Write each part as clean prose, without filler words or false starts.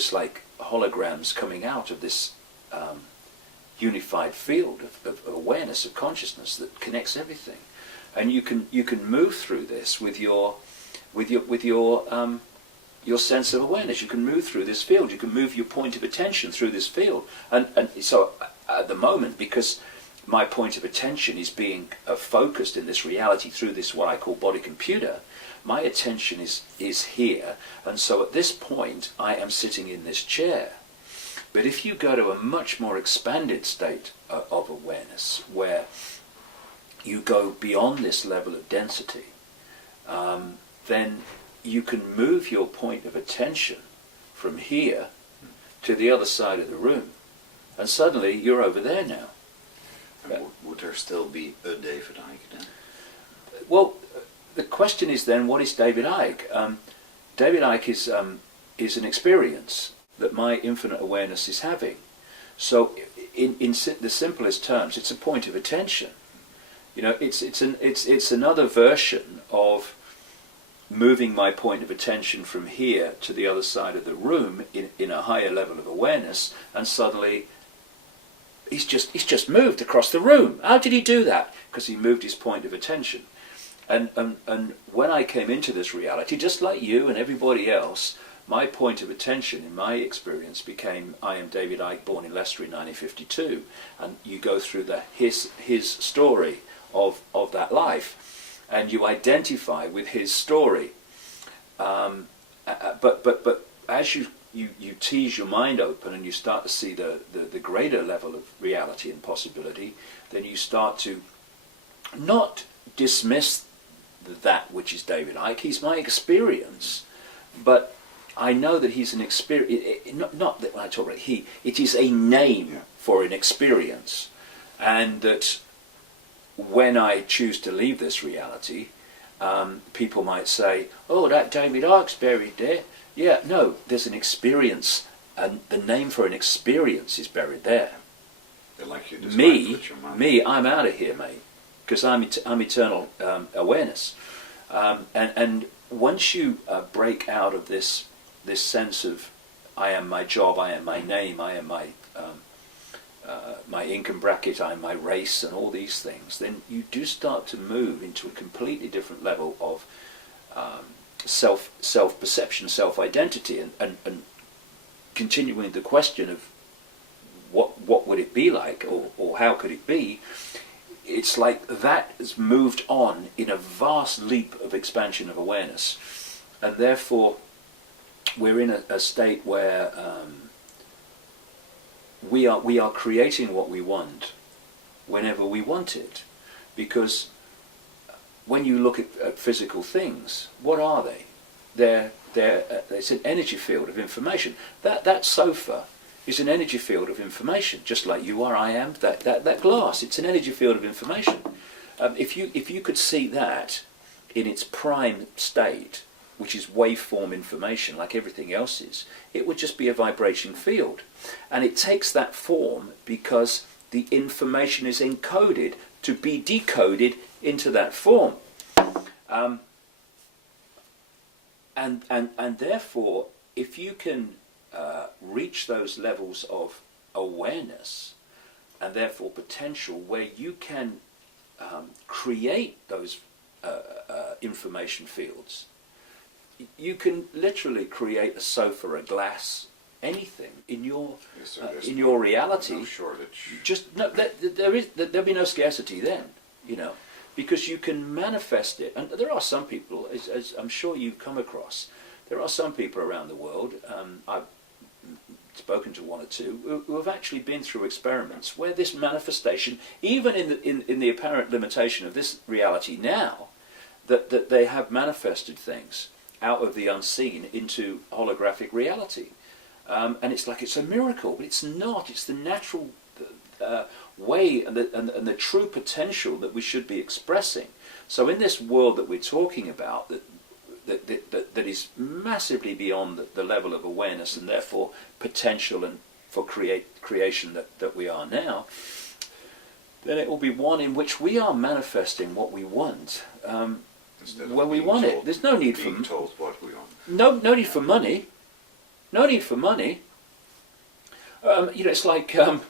just like holograms coming out of this unified field of awareness, of consciousness that connects everything, and you can move through this with your sense of awareness. You can move through this field. You can move your point of attention through this field, and so at the moment, because my point of attention is being focused in this reality through this what I call body computer, my attention is here, and so at this point I am sitting in this chair. But if you go to a much more expanded state of awareness, where you go beyond this level of density, then you can move your point of attention from here to the other side of the room, and suddenly you're over there now. And would there still be a David Icke then? Well, the question is then, what is David Icke? David Icke is an experience that my infinite awareness is having. So, in the simplest terms, it's a point of attention. You know, it's another version of moving my point of attention from here to the other side of the room in a higher level of awareness, and suddenly he's just moved across the room. How did he do that? Because he moved his point of attention. And when I came into this reality, just like you and everybody else, my point of attention in my experience became, I am David Icke, born in Leicester in 1952, and you go through his story of that life, and you identify with his story. But as you tease your mind open and you start to see the greater level of reality and possibility, then you start to not dismiss that which is David Icke. He's my experience, but I know that he's an experience. Not that when I talk about he, it is a name for an experience, and that when I choose to leave this reality, people might say, "Oh, that David Icke's buried there." Yeah, no, there's an experience, and the name for an experience is buried there. Like you me, I'm out of here, mate, because I'm eternal awareness, and once you break out of this sense of I am my job, I am my name, I am my income bracket, I am my race, and all these things, then you do start to move into a completely different level of self-perception, self-identity, and continuing the question of what would it be like, or how could it be. It's like that has moved on in a vast leap of expansion of awareness, and therefore we're in a state where we are creating what we want whenever we want it, because when you look at physical things, what are they? It's an energy field of information. That sofa is an energy field of information, just like you are, I am. That glass, it's an energy field of information. If you could see that in its prime state, which is waveform information like everything else is, it would just be a vibrating field. And it takes that form because the information is encoded to be decoded into that form. And therefore, if you can reach those levels of awareness and therefore potential where you can create those information fields, you can literally create a sofa, a glass, anything in your reality. No shortage. There'll be no scarcity then, because you can manifest it. And there are some people, as I'm sure you've come across, there are some people around the world. I've spoken to one or two who have actually been through experiments where this manifestation, even in the apparent limitation of this reality now, that they have manifested things out of the unseen into holographic reality. And it's like it's a miracle, but it's not. It's the natural way and the true potential that we should be expressing. So in this world that we're talking about, that is massively beyond the level of awareness and therefore potential and for creation that we are now, then it will be one in which we are manifesting what we want when we want it. There's no need for told what we want. No need for money. No need for money. It's like, I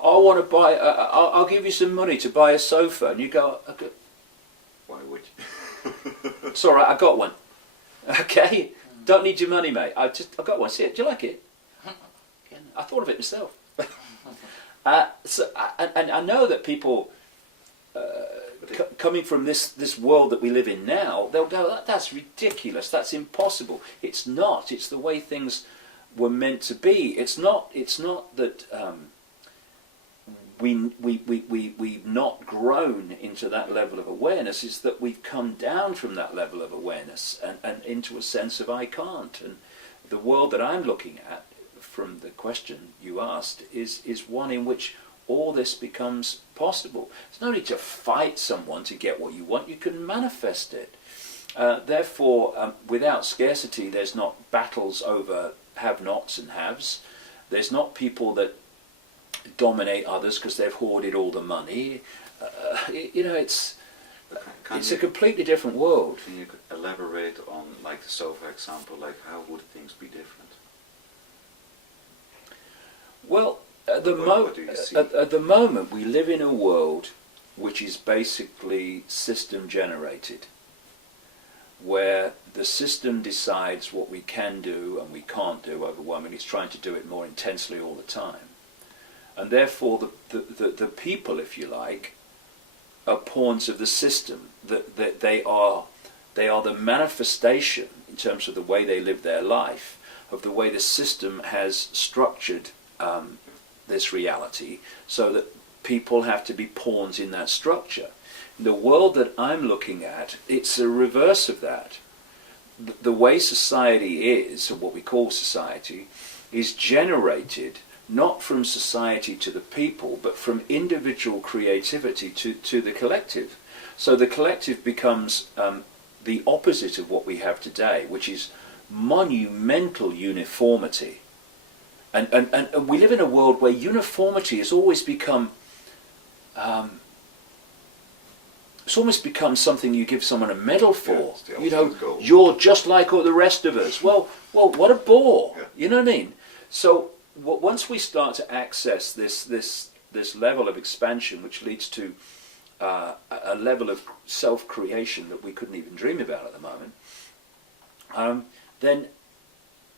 want to buy, I'll give you some money to buy a sofa. And you go, okay. Why would you? It's all right, I got one. Okay? Don't need your money, mate. I got one. See it? Do you like it? I thought of it myself. And I know that people coming from this world that we live in now, they'll go, that's ridiculous. That's impossible. It's not. It's the way things were meant to be. It's not that we've not grown into that level of awareness. It's that we've come down from that level of awareness and into a sense of I can't. And the world that I'm looking at, from the question you asked, is one in which all this becomes possible. There's no need to fight someone to get what you want. You can manifest it. Therefore, without scarcity, there's not battles over have-nots and haves. There's not people that dominate others because they've hoarded all the money. It's a completely different world. Can you elaborate on, like the sofa example, like how would things be different? Well, at the moment we live in a world which is basically system generated, where the system decides what we can do and we can't do overwhelmingly. It's trying to do it more intensely all the time. And therefore the people, if you like, are pawns of the system. That they are the manifestation, in terms of the way they live their life, of the way the system has structured this reality, so that people have to be pawns in that structure. The world that I'm looking at, it's a reverse of that. The way society is, or what we call society, is generated not from society to the people, but from individual creativity to the collective. So the collective becomes the opposite of what we have today, which is monumental uniformity. And we live in a world where uniformity has always become, it's almost become something you give someone a medal for. Yeah, you're just like all the rest of us. Well, what a bore. Yeah. You know what I mean? So once we start to access this level of expansion, which leads to a level of self-creation that we couldn't even dream about at the moment, then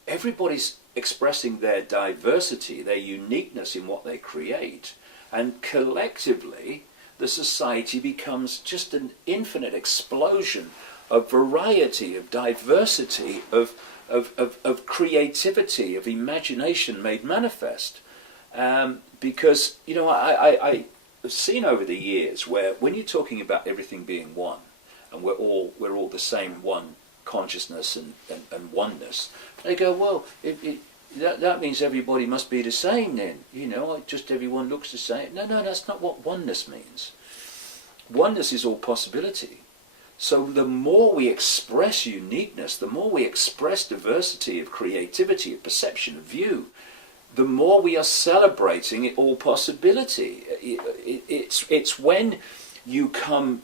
everybody's expressing their diversity, their uniqueness in what they create, and collectively the society becomes just an infinite explosion of variety, of diversity, of creativity, of imagination made manifest. Because I've seen over the years where when you're talking about everything being one, and we're all the same one consciousness and oneness, they go, well, that means everybody must be the same then. Just everyone looks the same. No, that's not what oneness means. Oneness is all possibility. So the more we express uniqueness, the more we express diversity of creativity, of perception, of view, the more we are celebrating all possibility. It's when you come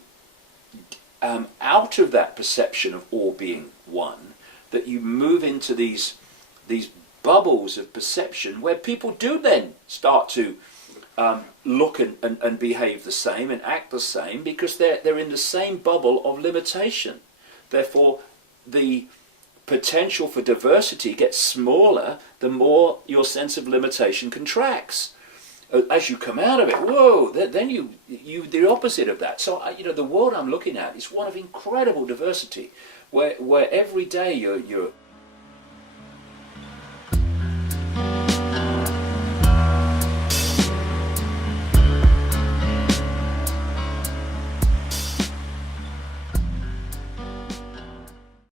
out of that perception of all being one that you move into these bubbles of perception where people do then start to look and behave the same and act the same, because they're in the same bubble of limitation. Therefore, the potential for diversity gets smaller the more your sense of limitation contracts. As you come out of it, whoa, then you the opposite of that. So the world I'm looking at is one of incredible diversity, where every day you're